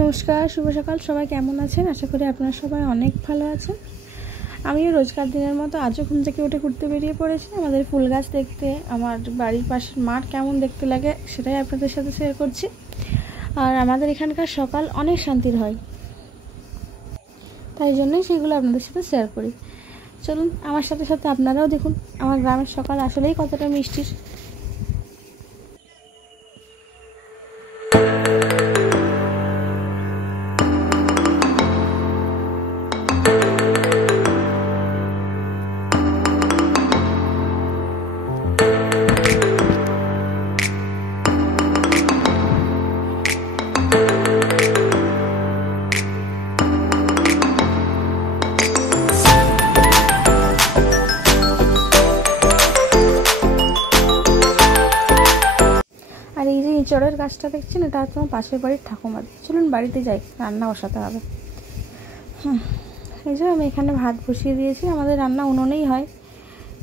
নমস্কার, শুভ সকাল। সবাই কেমন আছেন? আশা করি আপনারা সবাই অনেক ভালো আছেন। আমিও রোজকার দিনের মতো আজও ঘুম থেকে উঠে ঘুরতে বেরিয়ে পড়েছি আমাদের ফুল গাছ দেখতে। আমার বাড়ির পাশের মাঠ কেমন দেখতে লাগে সেটাই আপনাদের সাথে শেয়ার করছি। আর আমাদের এখানকার সকাল অনেক শান্তির হয়, তাই জন্যই সেগুলো আপনাদের সাথে শেয়ার করি। চলুন আমার সাথে সাথে আপনারাও দেখুন আমার গ্রামের সকাল আসলেই কতটা মিষ্টির। আর এই যে ইঁচড়ের গাছটা দেখছেন, এটা হচ্ছে আমার পাশের বাড়ির ঠাকুমাদের। চলুন বাড়িতে যাই, রান্না বসাতে হবে। এই যে আমি এখানে ভাত বসিয়ে দিয়েছি। আমাদের রান্না উনুনেই হয়,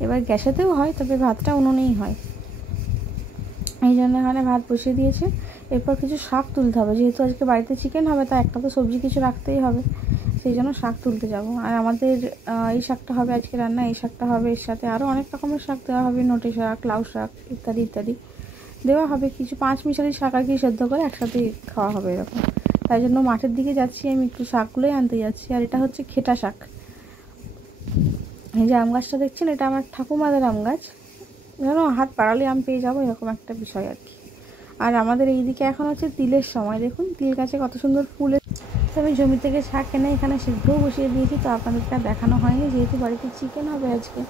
এবার গ্যাসেতেও হয়, তবে ভাতটা উনুনেই হয়। এই জন্য এখানে ভাত বসিয়ে দিয়েছে। এরপর কিছু শাক তুলতে হবে, যেহেতু আজকে বাড়িতে চিকেন হবে, তা একটা তো সবজি কিছু রাখতেই হবে, সেই জন্য শাক তুলতে যাব। আর আমাদের এই শাকটা হবে আজকে রান্না, এই শাকটা হবে, এর সাথে আরও অনেক রকমের শাক দেওয়া হবে, নোটে শাক, লাউ শাক ইত্যাদি ইত্যাদি দেওয়া হবে। কিছু 5 মিশালি শাক আর কি সেদ্ধ করে একসাথে খাওয়া হবে এরকম। তাই জন্য মাঠের দিকে যাচ্ছি, আমি একটু শাকগুলোই আনতে যাচ্ছি। আর এটা হচ্ছে খেটা শাক। এই যে আম গাছটা দেখছেন, এটা আমার ঠাকুমাদের আম গাছ, যেন হাত বাড়ালে আম পেয়ে যাবো, এরকম একটা বিষয় আর কি। আর আমাদের এইদিকে এখন হচ্ছে তিলের সময়, দেখুন তিল গাছে কত সুন্দর ফুল। আমি জমি থেকে শাক এনে এখানে সিদ্ধও বসিয়ে দিয়েছি, তো আপনাদেরকে আর দেখানো হয়নি, যেহেতু বাড়িতে চিকেন হবে আজকে।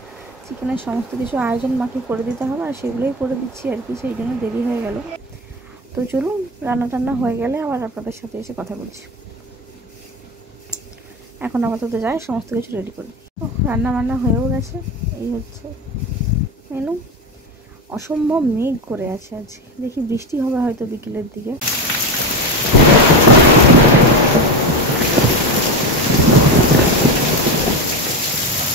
চিকেনের সমস্ত কিছু আয়োজন মাকে করে দিতে হবে, আর সেগুলোই করে দিচ্ছি আর কি, সেই জন্য দেরি হয়ে গেল। তো চলুন রান্না টান্না হয়ে গেলে আবার আপনাদের সাথে এসে কথা বলছি। এখন আপাতত যাই, সমস্ত কিছু রেডি করি। রান্না বান্না হয়েও গেছে, এই হচ্ছে মেনু। অসম্ভব মেঘ করে আছে আজ, দেখি বৃষ্টি হবে হয়তো বিকেলের দিকে।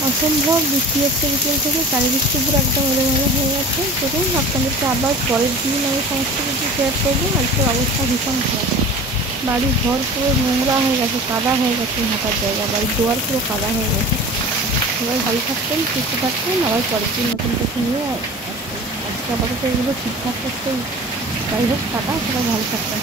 অসম্ভব বৃষ্টি হচ্ছে বিকেল থেকে, চারিদিকটা পুরো একদম এলোমেলো হয়ে গেছে। দেখুন আপনাদেরকে আবার পরের দিন আমি সমস্ত কিছু শেয়ার করবো। আজকের অবস্থা ভীষণ খারাপ, বাড়ির ঘর পুরো নোংরা হয়ে গেছে, কাদা হয়ে গেছে, হাঁটার জায়গা, বাড়ির দুয়ার পুরো কাদা হয়ে গেছে। সবাই ভালো থাকতেন, সুস্থ থাকতেন, আবার পরের দিন নতুন কিছু নিয়ে আজকে আপাতত এগুলো ঠিকঠাক করতেই। যাই হোক, টাটা, সবাই ভালো থাকতেন।